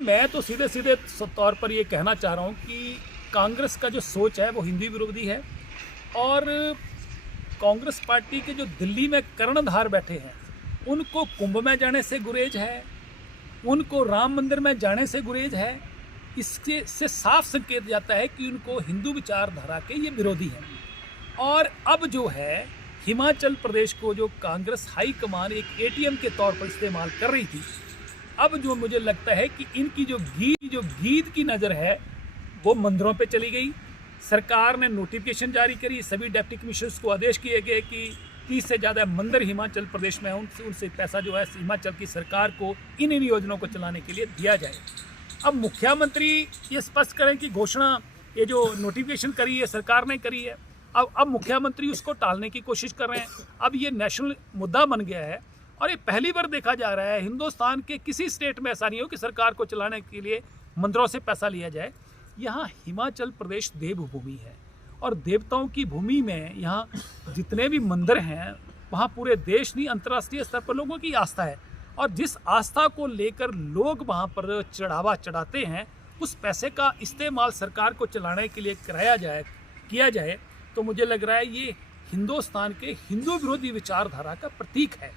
मैं तो सीधे सीधे तौर पर ये कहना चाह रहा हूँ कि कांग्रेस का जो सोच है वो हिंदू विरोधी है। और कांग्रेस पार्टी के जो दिल्ली में कर्णधार बैठे हैं उनको कुंभ में जाने से गुरेज है, उनको राम मंदिर में जाने से गुरेज है। इसके से साफ संकेत जाता है कि उनको हिंदू विचारधारा के ये विरोधी हैं। और अब जो है हिमाचल प्रदेश को जो कांग्रेस हाईकमान एक एटीएम के तौर पर इस्तेमाल कर रही थी, अब जो मुझे लगता है कि इनकी जो गीत की नज़र है वो मंदिरों पे चली गई। सरकार ने नोटिफिकेशन जारी करी, सभी डिप्टी कमिश्नर्स को आदेश किए गए कि 30 से ज़्यादा मंदिर हिमाचल प्रदेश में उनसे पैसा जो है हिमाचल की सरकार को इन योजनाओं को चलाने के लिए दिया जाए। अब मुख्यमंत्री ये स्पष्ट करें कि घोषणा ये जो नोटिफिकेशन करी है सरकार ने करी है, अब मुख्यमंत्री उसको टालने की कोशिश कर रहे हैं। अब ये नेशनल मुद्दा बन गया है और ये पहली बार देखा जा रहा है हिंदुस्तान के किसी स्टेट में ऐसा नहीं हो कि सरकार को चलाने के लिए मंदिरों से पैसा लिया जाए। यहाँ हिमाचल प्रदेश देवभूमि है और देवताओं की भूमि में यहाँ जितने भी मंदिर हैं वहाँ पूरे देश नहीं अंतर्राष्ट्रीय स्तर पर लोगों की आस्था है। और जिस आस्था को लेकर लोग वहाँ पर चढ़ावा चढ़ाते हैं उस पैसे का इस्तेमाल सरकार को चलाने के लिए किया जाए तो मुझे लग रहा है ये हिंदुस्तान के हिंदू विरोधी विचारधारा का प्रतीक है।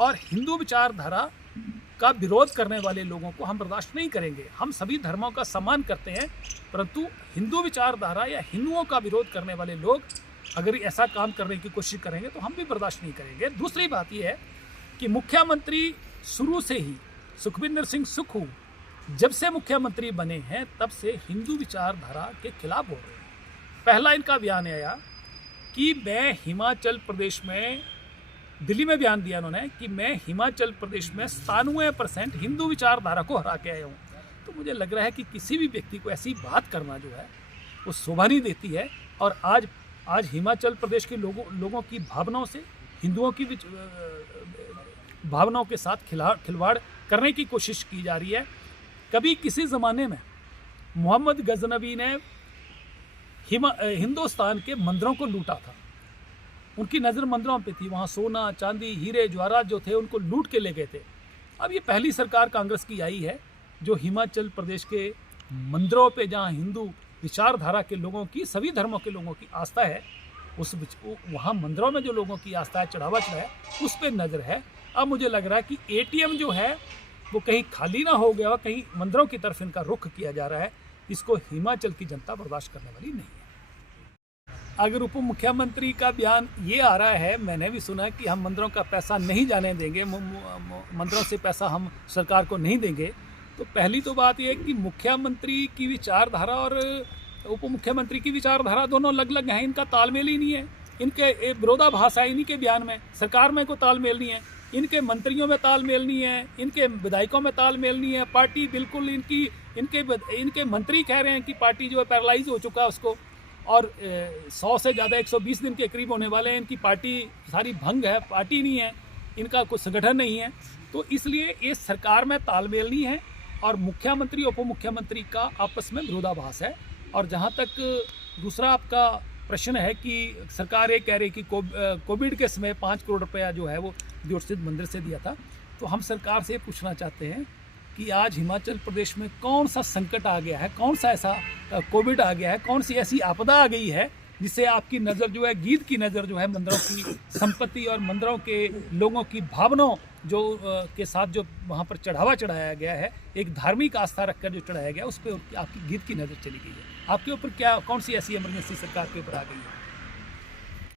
और हिंदू विचारधारा का विरोध करने वाले लोगों को हम बर्दाश्त नहीं करेंगे। हम सभी धर्मों का सम्मान करते हैं, परंतु हिंदू विचारधारा या हिंदुओं का विरोध करने वाले लोग अगर ऐसा काम करने की कोशिश करेंगे तो हम भी बर्दाश्त नहीं करेंगे। दूसरी बात यह है कि मुख्यमंत्री शुरू से ही सुखविंदर सिंह सुक्खू जब से मुख्यमंत्री बने हैं तब से हिंदू विचारधारा के खिलाफ हो रहे हैं। पहला इनका बयान आया कि मैं हिमाचल प्रदेश में, दिल्ली में बयान दिया उन्होंने कि मैं हिमाचल प्रदेश में 97% हिंदू विचारधारा को हरा के आया हूँ। तो मुझे लग रहा है कि किसी भी व्यक्ति को ऐसी बात करना जो है वो शोभा नहीं देती है। और आज हिमाचल प्रदेश के लोगों की भावनाओं से, हिंदुओं की भावनाओं के साथ खिलवाड़ करने की कोशिश की जा रही है। कभी किसी ज़माने में मोहम्मद गजनवी ने हिंदुस्तान के मंदिरों को लूटा था, उनकी नज़र मंदिरों पे थी, वहाँ सोना चांदी हीरे जवाहरात जो थे उनको लूट के ले गए थे। अब ये पहली सरकार कांग्रेस की आई है जो हिमाचल प्रदेश के मंदिरों पे जहाँ हिंदू विचारधारा के लोगों की, सभी धर्मों के लोगों की आस्था है, वहाँ मंदिरों में जो लोगों की आस्था है, चढ़ावा है, उस पर नज़र है। अब मुझे लग रहा है कि एटीएम जो है वो कहीं खाली ना हो गया, कहीं मंदिरों की तरफ इनका रुख किया जा रहा है। इसको हिमाचल की जनता बर्दाश्त करने वाली नहीं है। अगर उप मुख्यमंत्री का बयान ये आ रहा है, मैंने भी सुना कि हम मंदिरों का पैसा नहीं जाने देंगे, मंदिरों से पैसा हम सरकार को नहीं देंगे, तो पहली तो बात यह है कि मुख्यमंत्री की विचारधारा और उप मुख्यमंत्री की विचारधारा दोनों अलग अलग हैं। इनका तालमेल ही नहीं है, इनके विरोधाभास है इन्हीं के बयान में, सरकार में कोई तालमेल नहीं है, इनके मंत्रियों में तालमेल नहीं है, इनके विधायकों में तालमेल नहीं है। पार्टी बिल्कुल इनके मंत्री कह रहे हैं कि पार्टी जो है पैरालाइज हो चुका है उसको, और 100 से ज़्यादा 120 दिन के करीब होने वाले हैं, इनकी पार्टी सारी भंग है, पार्टी नहीं है, इनका कोई संगठन नहीं है। तो इसलिए ये सरकार में तालमेल नहीं है और मुख्यमंत्री उप मुख्यमंत्री का आपस में विरोधाभास है। और जहाँ तक दूसरा आपका प्रश्न है कि सरकार ये कह रही कि कोविड के समय 5 करोड़ रुपया जो है वो ज्योतिषित मंदिर से दिया था, तो हम सरकार से पूछना चाहते हैं कि आज हिमाचल प्रदेश में कौन सा संकट आ गया है, कौन सा ऐसा कोविड आ गया है, कौन सी ऐसी आपदा आ गई है जिससे आपकी नज़र जो है, गीत की नज़र जो है मंदिरों की संपत्ति और मंदिरों के लोगों की भावनाओं जो के साथ जो वहाँ पर चढ़ावा चढ़ाया गया है, एक धार्मिक आस्था रखकर जो चढ़ाया गया, उस पर आपकी गीत की नज़र चली गई है। आपके ऊपर कौन सी ऐसी इमरजेंसी सरकार के ऊपर आ गई है?